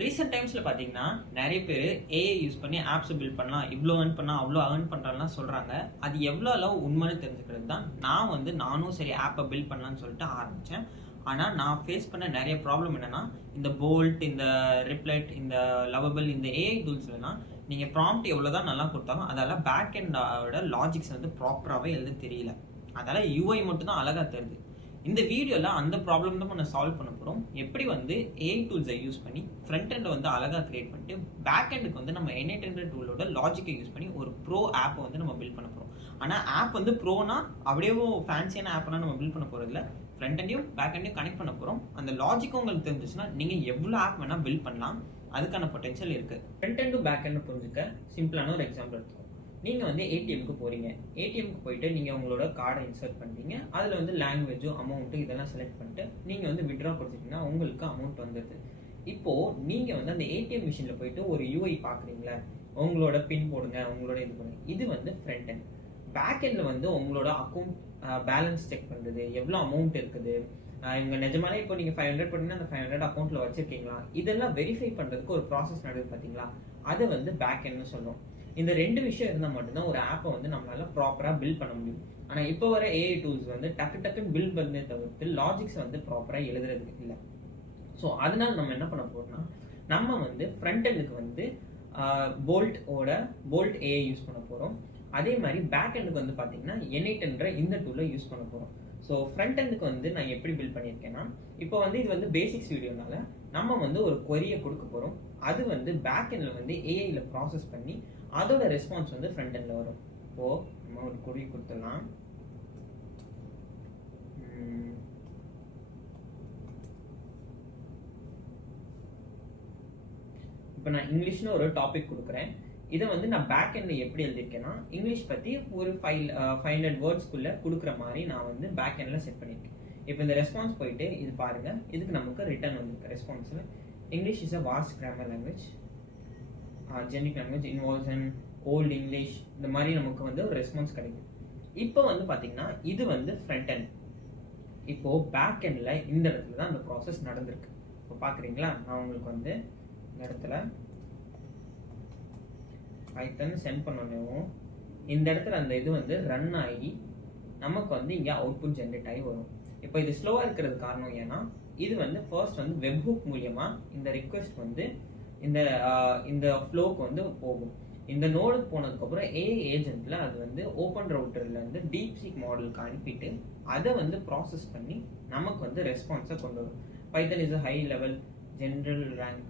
Recent டைம்ஸில் பார்த்தீங்கன்னா நிறைய பேர் ஏஐ யூஸ் பண்ணி ஆப்ஸை பில்ட் பண்ணலாம், இவ்வளோ ஏர்ன் பண்ணலாம், அவ்வளோ ஏர்ன் பண்ணுறாங்கலாம் சொல்கிறாங்க. அது எவ்வளோ அளவு உண்மைன்னு தெரிஞ்சுக்கிறது தான் நானும் சரி ஆப்பை பில்ட் பண்ணலான்னு சொல்லிட்டு ஆரம்பித்தேன். ஆனால் நான் ஃபேஸ் பண்ண நிறைய ப்ராப்ளம் என்னென்னா, இந்த போல்ட், இந்த ரிப்ளைட், இந்த லவபிள், இந்த ஏஐ டூல்ஸ்லாம் நீங்கள் ப்ராம்ப்ட் எவ்வளோ தான் நல்லா கொடுத்தாலும் அதால் பேக் அண்டோட லாஜிக்ஸ் வந்து ப்ராப்பராகவே எழுத தெரியல. அதால் யூஐ மட்டும் தான் அழகாக தெரியுது. இந்த வீடியோவில் அந்த ப்ராப்ளம் தான் நம்ம சால்வ் பண்ண போகிறோம். எப்படி ஏஐ டூல்ஸை யூஸ் பண்ணி ஃப்ரண்ட் எண்டை அழகாக கிரியேட் பண்ணிட்டு பேக் எண்டுக்கு நம்ம N800 டூலோட லாஜிக்கை யூஸ் பண்ணி ஒரு ப்ரோ ஆப்பை நம்ம பில்ட் பண்ண போகிறோம். ஆனால் ஆப் ப்ரோனா அப்படியே ஃபேன்சியான ஆப்லாம் நம்ம பில்ட் பண்ண போகிறதில்ல. ஃப்ரண்ட் எண்டையும் பேக் எண்டையும் கனெக்ட் பண்ண போகிறோம். அந்த லாஜிக் உங்களுக்கு தெரிஞ்சிச்சுன்னா நீங்கள் எவ்வளோ ஆப் வேணால் பில்ட் பண்ணலாம். அதுக்கான பொட்டன்ஷியல் இருக்குது. ஃப்ரண்ட் எண்டு பேக் எண்டு புரிஞ்சுக்க சிம்பிளான ஒரு எக்ஸாம்பிள் எடுத்துக்கோம். நீங்கள் ஏடிஎம்க்கு போகிறீங்க. ஏடிஎம்க்கு போயிட்டு நீங்கள் உங்களோட கார்டை இன்சர்ட் பண்ணுறீங்க. அதில் லாங்குவேஜோ அமௌண்ட்டு இதெல்லாம் செலக்ட் பண்ணிட்டு நீங்கள் வித்ட்ரா கொடுத்துட்டீங்கன்னா உங்களுக்கு அமௌண்ட் வந்துடுது. இப்போது நீங்கள் அந்த ஏடிஎம் மிஷினில் போயிட்டு ஒரு யூஐ பார்க்குறீங்களா, உங்களோட பின் போடுங்க, உங்களோட இது பண்ணுங்க. இது ஃப்ரண்ட் எண்ட். பேக் எண்டில் உங்களோட அக்கௌண்ட் பேலன்ஸ் செக் பண்ணுறது, எவ்வளோ அமௌண்ட் இருக்குது, இவங்க நிஜமாலே இப்போ நீங்கள் 500 பண்ணிங்கன்னா அந்த 500 அக்கௌண்ட்டில் வச்சுருக்கீங்களா, இதெல்லாம் வெரிஃபை பண்ணுறதுக்கு ஒரு ப்ராசஸ் நடக்குது பார்த்தீங்களா, அதை பேக் எண்ட்னு சொல்லுவோம். இந்த ரெண்டு விஷயம் இருந்தால் மட்டும்தான் ஒரு ஆப்பை நம்மளால ப்ராப்பராக பில்ட் பண்ண முடியும். ஆனால் இப்போ வர ஏஐ டூல்ஸ் டக்குன்னு பில்ட் பண்ணே தவிர்த்து லாஜிக்ஸ் ப்ராப்பராக எழுதுறதுக்கு இல்லை. ஸோ அதனால நம்ம என்ன பண்ண போறோம்னா, நம்ம ஃப்ரண்ட் எண்டுக்கு போல்ட் ஏஐ யூஸ் பண்ண போகிறோம். அதே மாதிரி பேக் எண்டுக்கு பார்த்தீங்கன்னா N800 இந்த டூலை யூஸ் பண்ண போகிறோம். ஸோ ஃப்ரண்ட் எண்டுக்கு நான் எப்படி பில்ட் பண்ணியிருக்கேன்னா, இப்போ இது பேசிக்ஸ் வீடியோனால நம்ம ஒரு கொரியை கொடுக்க போகிறோம். அது பேக் எண்டில் ஏஐயில் ப்ராசஸ் பண்ணி அதோட ரெஸ்பான்ஸ் ஃப்ரண்ட் எண்டில் வரும். இப்போது நம்ம ஒரு கொரி கொடுத்துடலாம். இப்போ நான் இங்கிலீஷ்னு ஒரு டாபிக் கொடுக்குறேன். இதை நான் பேக் எண்டில் எப்படி எழுதியிருக்கேன்னா, இங்கிலீஷ் பற்றி ஒரு 500 வேர்ட்ஸ்க்குள்ளே கொடுக்குற மாதிரி நான் பேக் எண்டில் செட் பண்ணியிருக்கேன். இப்போ இந்த ரெஸ்பான்ஸ் போயிட்டு இது பாருங்கள். இதுக்கு நமக்கு ரிட்டர்ன் வந்திருக்கு ரெஸ்பான்ஸில். English is a vast grammar language, Germanic language involves and old English, இந்த மாதிரி நமக்கு ஒரு ரெஸ்பான்ஸ் கிடைக்கும். இப்போ பார்த்தீங்கன்னா இது ஃப்ரண்ட் எண்ட். இப்போது பேக் எண்டில் இந்த இடத்துல தான் அந்த ப்ராசஸ் நடந்திருக்கு. இப்போ பார்க்குறீங்களா, நான் உங்களுக்கு இந்த இடத்துல பைத்தன் சென்ட் பண்ணணும். இந்த இடத்துல அந்த இது ரன் ஆகி நமக்கு இங்கே அவுட்புட் ஜென்ரேட் ஆகி வரும். இப்போ இது ஸ்லோவாக இருக்கிறது காரணம் ஏன்னா, இது ஃபர்ஸ்ட் வெப்ஹூக் மூலியமாக இந்த ரிக்வெஸ்ட் இந்த ஃப்ளோக்கு போகும். இந்த நோடுக்கு போனதுக்கப்புறம் ஏஐ ஏஜென்ட்ல அது ஓப்பன் ரவுட்டர்லேருந்து டீப்சீக் மாடலுக்கு அனுப்பிட்டு அதை ப்ராசஸ் பண்ணி நமக்கு ரெஸ்பான்ஸை கொண்டு வரும். Python is a high level general rank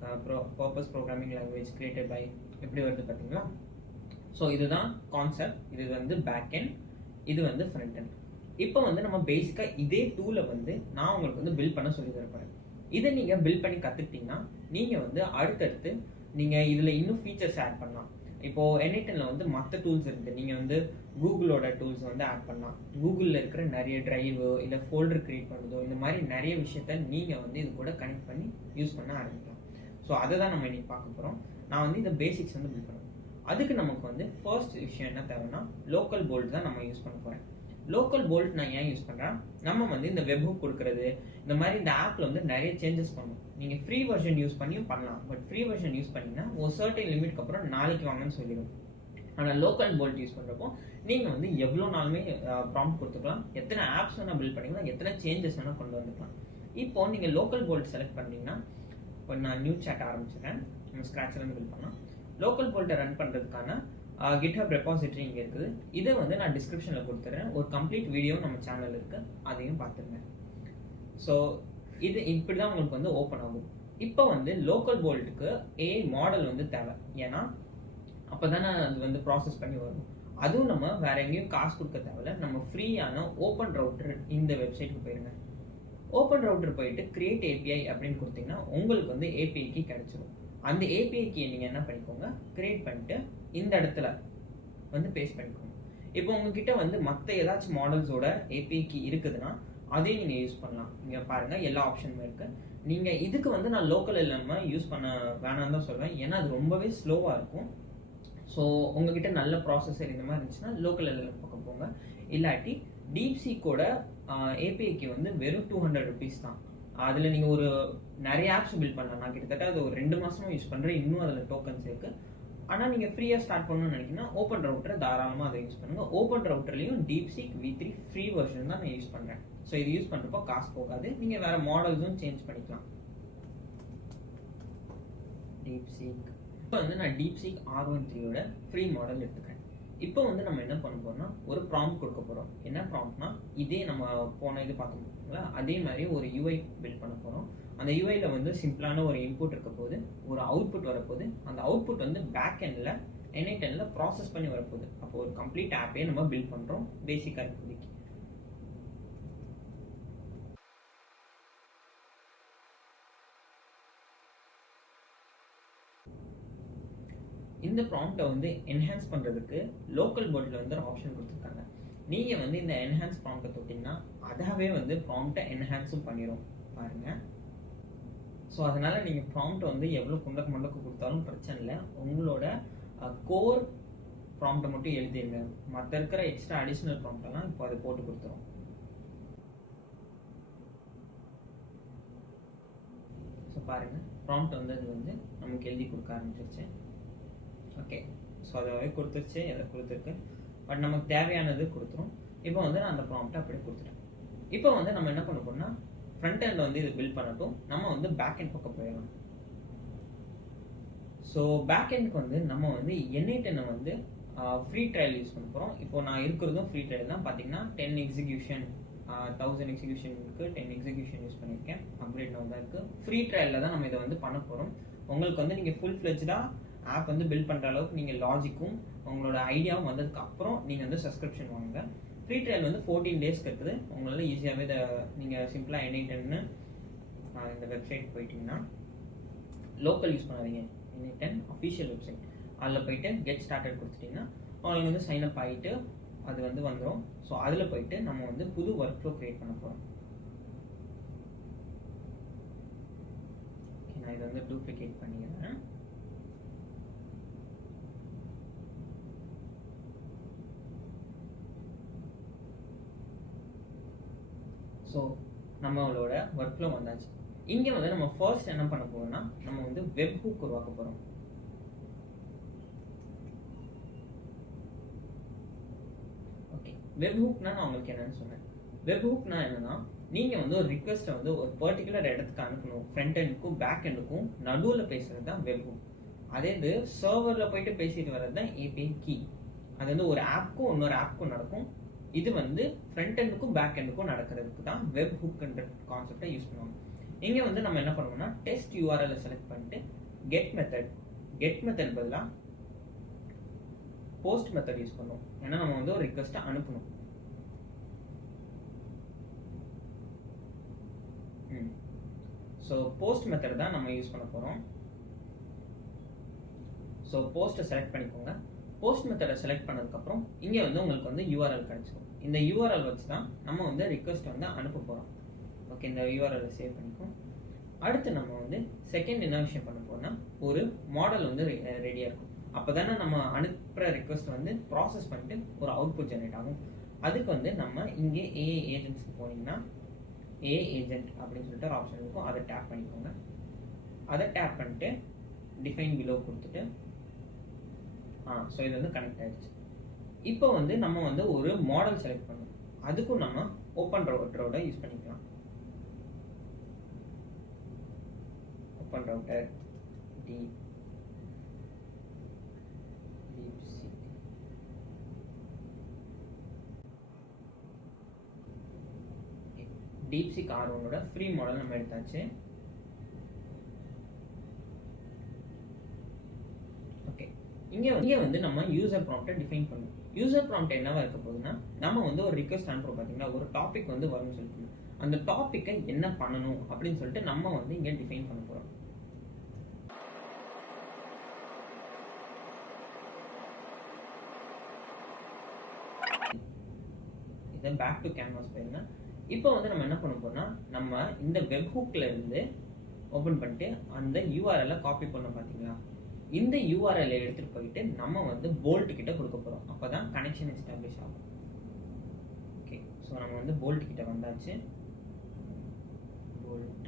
purpose programming language created by, எப்படி வருது பார்த்தீங்களா. ஸோ இதுதான் கான்செப்ட். இது பேக் எண்ட், இது ஃப்ரண்ட் எண்ட். இப்போ நம்ம பேசிக்காக இதே டூலை நான் உங்களுக்கு பில்ட் பண்ண சொல்லி தரப்போறேன். இதை நீங்கள் பில்ட் பண்ணி கற்றுக்கிட்டீங்கன்னா நீங்கள் அடுத்தடுத்து நீங்கள் இதில் இன்னும் ஃபீச்சர்ஸ் ஆட் பண்ணலாம். இப்போது N800 மற்ற டூல்ஸ் இருக்குது. நீங்கள் கூகுளோட டூல்ஸ் ஆட் பண்ணலாம். கூகுளில் இருக்கிற நிறைய டிரைவு இல்லை ஃபோல்டர் கிரியேட் பண்ணுறதோ, இந்த மாதிரி நிறைய விஷயத்த நீங்கள் இது கூட கனெக்ட் பண்ணி யூஸ் பண்ண ஆரம்பிக்கலாம். ஸோ அதை தான் நம்ம இன்னைக்கு பார்க்க போகிறோம். நான் இந்த பேசிக்ஸ் பில்ட் பண்ணுவேன். அதுக்கு நமக்கு ஃபர்ஸ்ட் விஷயம் என்ன தேவைன்னா, லோக்கல் போல்ட் தான் நம்ம யூஸ் பண்ண போகிறேன். லோக்கல் போல்ட் நான் ஏன் யூஸ் பண்ணுறேன், நம்ம இந்த வெப்ஹூக் கொடுக்குறது, இந்த மாதிரி இந்த ஆப்பில் நிறைய சேஞ்சஸ் பண்ணும். நீங்கள் ஃப்ரீ வெர்ஷன் யூஸ் பண்ணியும் பண்ணலாம். பட் ஃப்ரீ வெர்ஷன் யூஸ் பண்ணிங்கன்னா ஒரு சர்டன் லிமிட்க்கு அப்புறம் நாளைக்கு வாங்கன்னு சொல்லிடும். ஆனால் லோக்கல் போல்ட் யூஸ் பண்ணுறப்போ நீங்கள் எவ்வளோ நாளுமே ப்ராம்ப்ட் கொடுத்துக்கலாம், எத்தனை ஆப்ஸ் வேணால் பில்ட் பண்ணிக்கலாம், எத்தனை சேஞ்சஸ் வேணால் கொண்டு வந்துக்கலாம். இப்போ நீங்கள் லோக்கல் போல்ட் செலக்ட் பண்ணிங்கன்னா, இப்போ நான் நியூ சாட் ஆரம்பிச்சிடறேன். நம்ம ஸ்க்ராட்ச்லேருந்து பில்ட் பண்ணலாம். லோக்கல் போல்ட்டை ரன் பண்ணுறதுக்கான கிட்ஹப் ரெபாசிட்டரி இங்கே இருக்குது. இதை நான் டிஸ்கிரிப்ஷனில் கொடுத்துட்றேன். ஒரு கம்ப்ளீட் வீடியோ நம்ம சேனல் இருக்குது, அதையும் பார்த்துருங்க. ஸோ இது இப்படி தான் உங்களுக்கு ஓப்பன் ஆகும். இப்போ லோக்கல் போல்ட்டுக்கு ஏஐ மாடல் தேவை. ஏன்னா அப்போ தானே அது ப்ராசஸ் பண்ணி வரும். அதுவும் நம்ம வேற எங்கேயும் காசு கொடுக்க தேவையில்ல. நம்ம ஃப்ரீயான ஓப்பன் ரவுட்டர் இந்த வெப்சைட்டுக்கு போயிருங்க. ஓப்பன் ரவுட்டர் போயிட்டு கிரியேட் ஏபிஐ அப்படின்னு கொடுத்தீங்கன்னா உங்களுக்கு ஏபிஐக்கு கிடைச்சிடும். அந்த ஏபிஐக்கு நீங்கள் என்ன பண்ணிக்கோங்க, கிரியேட் பண்ணிட்டு இந்த இடத்துல பேஸ்ட் பண்ணிக்கோங்க. இப்போ உங்ககிட்ட மற்ற ஏதாச்சும் மாடல்ஸோட ஏபிஐக்கு இருக்குதுன்னா அதையும் நீங்கள் யூஸ் பண்ணலாம். இங்கே பாருங்கள், எல்லா ஆப்ஷனுமே இருக்குது. நீங்கள் இதுக்கு நான் லோக்கல் இல்லாமல் யூஸ் பண்ண வேணாம்னு தான் சொல்வேன். ஏன்னா அது ரொம்பவே ஸ்லோவாக இருக்கும். ஸோ உங்ககிட்ட நல்ல ப்ராசஸர் இந்த மாதிரி இருந்துச்சுன்னா லோக்கல் எல்லாம் பக்கம் போங்க. இல்லாட்டி டீப்சீக்கோட ஏபிஐக்கு வெறும் 200 rupees தான். அதில் நீங்கள் ஒரு நிறைய ஆப்ஸ் பில்ட் பண்ணலாம். நான் கிட்டத்தட்ட அது ஒரு 2 மாதமாக யூஸ் பண்ணுறேன். இன்னும் அதில் டோக்கன்ஸ் இருக்குது. ஆனால் நீங்கள் ஃப்ரீயாக ஸ்டார்ட் பண்ணணும்னு நினைக்கிங்கன்னா ஓப்பன் ரவுட்டரை தாராளமாக அதை யூஸ் பண்ணுங்கள். ஓப்பன் ரவுட்டர்லையும் DeepSeek V3 ஃப்ரீ வெர்ஷன் தான் நான் யூஸ் பண்ணுறேன். ஸோ இது யூஸ் பண்ணுறப்போ காசு போகாது. நீங்கள் வேறு மாடல்ஸும் சேஞ்ச் பண்ணிக்கலாம். DeepSeek இப்போ வந்து நான் DeepSeek R13யோட ஃப்ரீ மாடல் எடுத்துக்கிறேன். இப்போ வந்து நம்ம என்ன பண்ண போறோம்னா ஒரு ப்ராம்ப்ட் கொடுக்க போகிறோம். என்ன ப்ராம்ப்ட்னா இதே நம்ம போன இது பார்த்தோம்ல அதே மாதிரி ஒரு UI பில்ட் பண்ண போகிறோம். அந்த UIல வந்து சிம்பிளான ஒரு இன்புட் இருக்க போது, ஒரு அவுட்புட் வரப்போகுது. அந்த அவுட்புட் வந்து பேக் எண்டில் N8Nல ப்ராசஸ் பண்ணி வரப்போகுது. அப்போ ஒரு கம்ப்ளீட் ஆப்பே நம்ம பில்ட் பண்ணுறோம் பேசிக்காக இப்போதைக்கு. இந்த ப்ராம்ப்டை வந்து என்ஹான்ஸ் பண்ணுறதுக்கு லோக்கல் போர்டில் வந்து ஒரு ஆப்ஷன் கொடுத்துருக்காங்க. நீங்கள் வந்து இந்த என்ஹான்ஸ் ப்ராம்ப்டை தொட்டிங்கன்னா அதாவே வந்து ப்ராம்ப்டை என்ஹான்ஸும் பண்ணிடும் பாருங்கள். ஸோ அதனால் நீங்கள் ப்ராம்ப்டை வந்து எவ்வளோ முண்டக்கு கொடுத்தாலும் பிரச்சனை இல்லை. உங்களோட கோர் ப்ராம்ப்டை மட்டும் எழுதிடுங்க. மற்ற இருக்கிற எக்ஸ்ட்ரா அடிஷ்னல் ப்ராம்ப்டெல்லாம் இப்போ அதை போட்டு கொடுத்துரும். ஸோ பாருங்கள் ப்ராம்ப்ட் வந்து அது வந்து நமக்கு எழுதி கொடுக்க ஆரம்பிச்சிருச்சு. ஓகே, ஸோ அதாவே கொடுத்துருச்சு, எதை கொடுத்துருக்கு. பட் நமக்கு தேவையானது கொடுத்துரும். இப்போ வந்து நான் அந்த ப்ராம்ப்டை அப்படியே கொடுத்துட்டேன். இப்போ வந்து நம்ம என்ன பண்ண போறோம்னா ஃப்ரண்ட் எண்டில் வந்து இது பில்ட் பண்ணட்டும். நம்ம வந்து பேக் எண்ட் பக்கம் போயிடலாம். ஸோ பேக் எண்ட்க்கு வந்து நம்ம வந்து N8N வந்து ஃப்ரீ ட்ரையல் யூஸ் பண்ண போகிறோம். இப்போ நான் இருக்கிறதும் ஃப்ரீ ட்ரையல் தான். பார்த்தீங்கன்னா 10 எக்ஸிக்யூஷன் 1000 எக்ஸிக்யூஷன் இருக்குது. 10 எக்ஸிக்யூஷன் யூஸ் பண்ணியிருக்கேன். அப்கிரேட் நவ் தான் இருக்குது. ஃப்ரீ ட்ரையலில் தான் நம்ம இதை வந்து பண்ண போகிறோம். உங்களுக்கு வந்து நீங்கள் ஃபுல் ஃப்ளெஜ்டாக ஆப் வந்து பில்ட் பண்ணுற அளவுக்கு நீங்கள் லாஜிக்கும் உங்களோட ஐடியாவும் வந்ததுக்கு அப்புறம் நீங்கள் வந்து சப்ஸ்கிரிப்ஷன் வாங்குங்க. ஃப்ரீ ட்ரையல் வந்து 14 டேஸ்க்கு இருக்குது. உங்களால் ஈஸியாகவே இதை நீங்கள் சிம்பிளாக N8N இந்த வெப்சைட் போயிட்டீங்கன்னா லோக்கல் யூஸ் பண்ணாதீங்க. N8N அஃபிஷியல் வெப்சைட் அதில் போயிட்டு கெட் ஸ்டார்டட் கொடுத்துட்டிங்கன்னா உங்களுக்கு வந்து சைன் அப் ஆகிட்டு அது வந்து வந்துடும். ஸோ அதில் போயிட்டு நம்ம வந்து புது ஒர்க் ஃப்ளோ க்ரியேட் பண்ண போகிறோம். நான் இதை வந்து டூப்ளிகேட் பண்ணிக்கிறேன். ஸோ நம்மளோட ஒர்க் ஃப்ளோ வந்தாச்சு. இங்கே வந்து நம்ம ஃபர்ஸ்ட் என்ன பண்ண போறோம்னா நம்ம வந்து வெப் ஹூக் உருவாக்க போகிறோம். ஓகே, வெப் ஹூக்னா நான் உங்களுக்கு என்னன்னு சொன்னேன். வெப் ஹூக்னா என்னன்னா நீங்கள் வந்து ஒரு ரிக்வெஸ்ட்டை வந்து ஒரு பர்டிகுலர் இடத்துக்கு அனுப்பணும். ஃப்ரண்ட் எண்டுக்கும் பேக் எண்டுக்கும் நடுவில் பேசுறது தான் வெப் ஹூக். அதே இது சர்வரில் போயிட்டு பேசிட்டு வர்றது தான் API கீ. அது வந்து ஒரு ஆப்புக்கும் இன்னொரு ஆப்புக்கும் நடக்கும். இது வந்து ஃப்ரண்ட் எண்டுக்கும் பேக் எண்டுக்கும் நடக்கிறதுக்கு தான் வெப் ஹூக்ன்ற கான்செப்டை யூஸ் பண்ணுவாங்க. இங்கே வந்து நம்ம என்ன பண்ணுவோம்னா டெஸ்ட் URL செலக்ட் பண்ணிட்டு கெட் மெத்தட் பதிலாக போஸ்ட் மெத்தட் யூஸ் பண்ணுவோம். ஏன்னா நம்ம வந்து ஒரு ரிக்வெஸ்ட்டை அனுப்பணும். ஸோ போஸ்ட் மெத்தட் தான் நம்ம யூஸ் பண்ண போகிறோம். ஸோ போஸ்ட்டை செலக்ட் பண்ணிக்கோங்க. போஸ்ட் மெத்தடை செலக்ட் பண்ணதுக்கப்புறம் இங்கே வந்து உங்களுக்கு வந்து URL கிடைச்சிடும். இந்த URL வச்சு தான் நம்ம வந்து ரிக்வெஸ்ட் வந்து அனுப்ப போகிறோம். ஓகே, இந்த URL சேவ் பண்ணிக்கோம். அடுத்து நம்ம வந்து செகண்ட் என்ன விஷயம் பண்ண போறோம்னா ஒரு மாடல் வந்து ரெடியாக இருக்கும். அப்போ தானே நம்ம அனுப்புகிற ரிக்வெஸ்ட் வந்து ப்ராசஸ் பண்ணிட்டு ஒரு அவுட்புட் ஜென்ரேட் ஆகும். அதுக்கு வந்து நம்ம இங்கே AI ஏஜென்ட்ஸ்க்கு போனீங்கன்னா AI ஏஜென்ட் அப்படின்னு சொல்லிட்டு ஒரு ஆப்ஷன் இருக்கும். அதை டேப் பண்ணிக்கோங்க. அதை டேப் பண்ணிட்டு டிஃபைன் பிலோ கொடுத்துட்டு ஸோ இது வந்து கனெக்ட் ஆயிடுச்சு. இப்போ வந்து நம்ம வந்து ஒரு மாடல் செலக்ட் பண்ணணும். அதுக்கும் நம்ம ஓப்பன் ரவுட்டரோட யூஸ் பண்ணிக்கலாம். ஓப்பன் ரவுட்டர் DeepSeek R1ஓட ஃப்ரீ மாடல் நம்ம எடுத்தாச்சு. ஓகே, இங்கே வந்து நம்ம யூசர் ப்ராம்ப்டை டிஃபைன் பண்ணணும். யூசர் ப்ராம்ப்ட் என்னவா இருக்க போகுதுன்னா நம்ம வந்து ஒரு ரிக்வெஸ்ட் அனுப்புறோம். பார்த்தீங்கன்னா ஒரு டாபிக் வந்து வரும்னு சொல்லிட்டு அந்த டாப்பிக்கை என்ன பண்ணணும் அப்படின்னு சொல்லிட்டு நம்ம வந்து இங்கே டிஃபைன் பண்ண போகிறோம். இதை பேக் டு கேன்வாஸ் போயிருங்க. இப்போ வந்து நம்ம என்ன பண்ண போறோம்னா நம்ம இந்த வெப் ஹூக்ல இருந்து ஓபன் பண்ணிட்டு அந்த URL காப்பி பண்ணோம். பார்த்தீங்களா, இந்த URL எடுத்துட்டு போயிட்டு நம்ம வந்து போல்ட் கிட்ட கொடுக்க போறோம். அப்பதான் கனெக்ஷன் எஸ்டாப்ளிஷ் ஆகும். ஓகே, ஸோ நம்ம வந்து போல்ட் கிட்ட வந்தாச்சு. bolt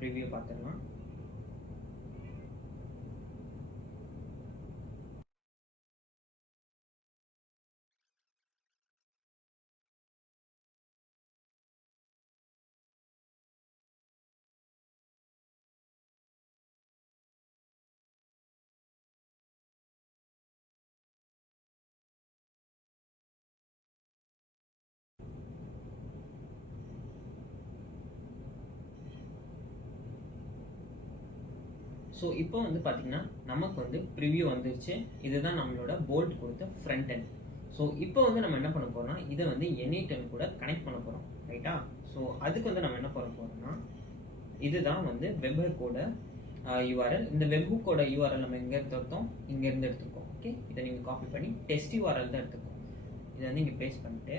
preview பார்த்துடலாம். ஸோ இப்போ வந்து பார்த்தீங்கன்னா நமக்கு வந்து ப்ரிவ்யூ வந்துருச்சு. இதுதான் நம்மளோட போல்ட் கொடுத்த ஃப்ரண்ட் எண்ட். ஸோ இப்போ வந்து நம்ம என்ன பண்ண போறோம்னா இதை வந்து N8N கூட கனெக்ட் பண்ண போகிறோம், ரைட்டா? ஸோ அதுக்கு வந்து நம்ம என்ன பண்ண போறோம்னா இதுதான் வந்து வெப்ஹூக்கோட URL. இந்த வெப்ஹூக்கோட URL நம்ம எங்கே எடுத்துருக்கோம், இங்கேருந்து எடுத்துருக்கோம். ஓகே, இதை நீங்கள் காப்பி பண்ணி டெஸ்ட் URL தான் எடுத்துக்கோம். இதை வந்து இங்கே பேஸ்ட் பண்ணிட்டு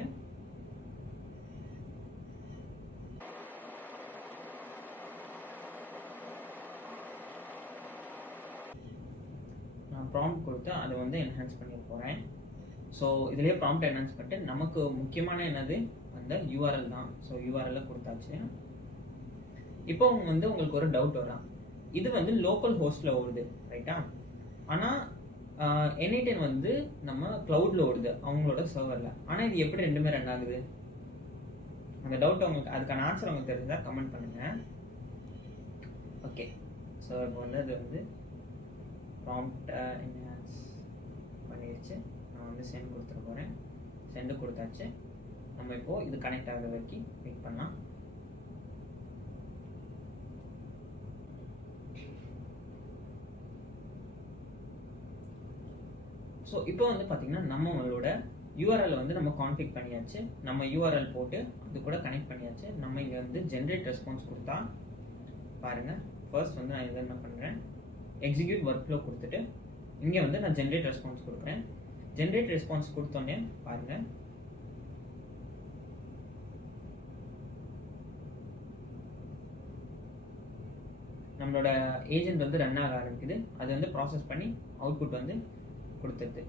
நான் ப்ராம்ப்ட் கொடுத்து அதை வந்து என்ஹான்ஸ் பண்ணி போகிறேன். ஸோ இதுலேயே ப்ராம்ப்ட் என்ஹான்ஸ் பண்ணிட்டு நமக்கு முக்கியமான என்னது அந்த URL தான். ஸோ URL கொடுத்தாச்சு. இப்போ வந்து உங்களுக்கு ஒரு டவுட் வரும், இது வந்து லோக்கல் ஹோஸ்ட்டில் ஓடுது, ரைட்டா? ஆனால் N8N வந்து நம்ம க்ளவுடில் ஓடுது, அவங்களோட சர்வரில். ஆனால் இது எப்படி ரெண்டுமே ரன் ஆகுது? அந்த டவுட் உங்களுக்கு, அதுக்கான ஆன்சர் உங்களுக்கு தெரிஞ்சால் கமெண்ட் பண்ணுங்கள். ஓகே, ஸோ இப்போ வந்து அது வந்து ப்ராம்ப்டை என்ஹான்ஸ் பண்ணிடுச்சு. நான் வந்து சென்ட் கொடுத்துட போகிறேன். சென்டு கொடுத்தாச்சு. நம்ம இப்போது இது கனெக்ட் ஆகிற வரைக்கும் வெயிட் பண்ணலாம். ஸோ இப்போ வந்து பார்த்தீங்கன்னா நம்மளோட URL வந்து நம்ம கான்ஃபிக் பண்ணியாச்சு. நம்ம URL போட்டு அது கூட கனெக்ட் பண்ணியாச்சு. நம்ம இங்கே வந்து ஜென்ரேட் ரெஸ்பான்ஸ் கொடுத்தா பாருங்கள். ஃபர்ஸ்ட் வந்து நான் இதை என்ன பண்ணுறேன், எக்ஸிக்யூட் ஒர்க் ஃப்ளோ கொடுத்துட்டு இங்கே வந்து நான் ஜென்ரேட் ரெஸ்பான்ஸ் கொடுக்குறேன். ஜென்ரேட் ரெஸ்பான்ஸ் கொடுத்தோன்னே பாருங்கள், நம்மளோட ஏஜென்ட் வந்து ரன் ஆக ஆரம்பிக்குது. அது வந்து ப்ராசஸ் பண்ணி அவுட்புட் வந்து கொடுத்துருது.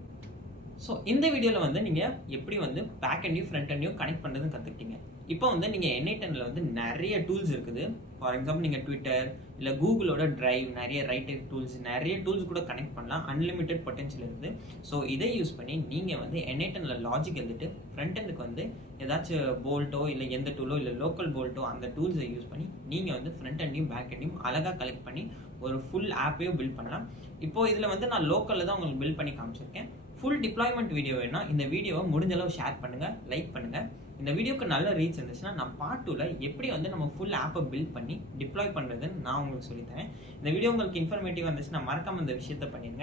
ஸோ இந்த வீடியோவில் வந்து நீங்கள் எப்படி வந்து பேக் அண்டையும் ஃப்ரண்ட் அண்டையும் கனெக்ட் பண்ணுறதுன்னு கற்றுக்கிட்டீங்க. இப்போ வந்து நீங்கள் N8Nல வந்து நிறைய டூல்ஸ் இருக்குது. ஃபார் எக்ஸாம்பிள் நீங்கள் ட்விட்டர் இல்லை கூகுளோட டிரைவ், நிறைய ரைட்டிங் டூல்ஸ், நிறைய டூல்ஸ் கூட கனெக்ட் பண்ணலாம். அன்லிமிட்டெட் பொட்டன்ஷியல் இருக்குது. ஸோ இதை யூஸ் பண்ணி நீங்கள் வந்து N8Nல லாஜிக் எழுதிட்டு ஃப்ரண்ட் எண்டுக்கு வந்து ஏதாச்சும் போல்ட்டோ இல்லை எந்த டூலோ இல்லை லோக்கல் போல்ட்டோ அந்த டூல்ஸை யூஸ் பண்ணி நீங்கள் வந்து ஃப்ரண்ட் எண்டையும் பேக் எண்டையும் அழகாக கலெக்ட் பண்ணி ஒரு ஃபுல் ஆப்பையும் பில்ட் பண்ணலாம். இப்போது இதில் வந்து நான் லோக்கலில் தான் உங்களுக்கு பில்ட் பண்ணி காமிச்சிருக்கேன். ஃபுல் டிப்ளாய்மெண்ட் வீடியோ வேணும்னா இந்த வீடியோவை முடிஞ்ச அளவு ஷேர் பண்ணுங்கள், லைக் பண்ணுங்கள். இந்த வீடியோக்கு நல்ல ரீச் இருந்துச்சுன்னா நான் பார்ட் 2ல எப்படி வந்து நம்ம ஃபுல் ஆப்பை பில்ட் பண்ணி டிப்ளாய் பண்ணுறதுன்னு நான் உங்களுக்கு சொல்லித்தரேன். இந்த வீடியோ உங்களுக்கு இன்ஃபர்மேட்டிவ் இருந்துச்சுன்னா மறக்காம இந்த விஷயத்தை பண்ணிடுங்க.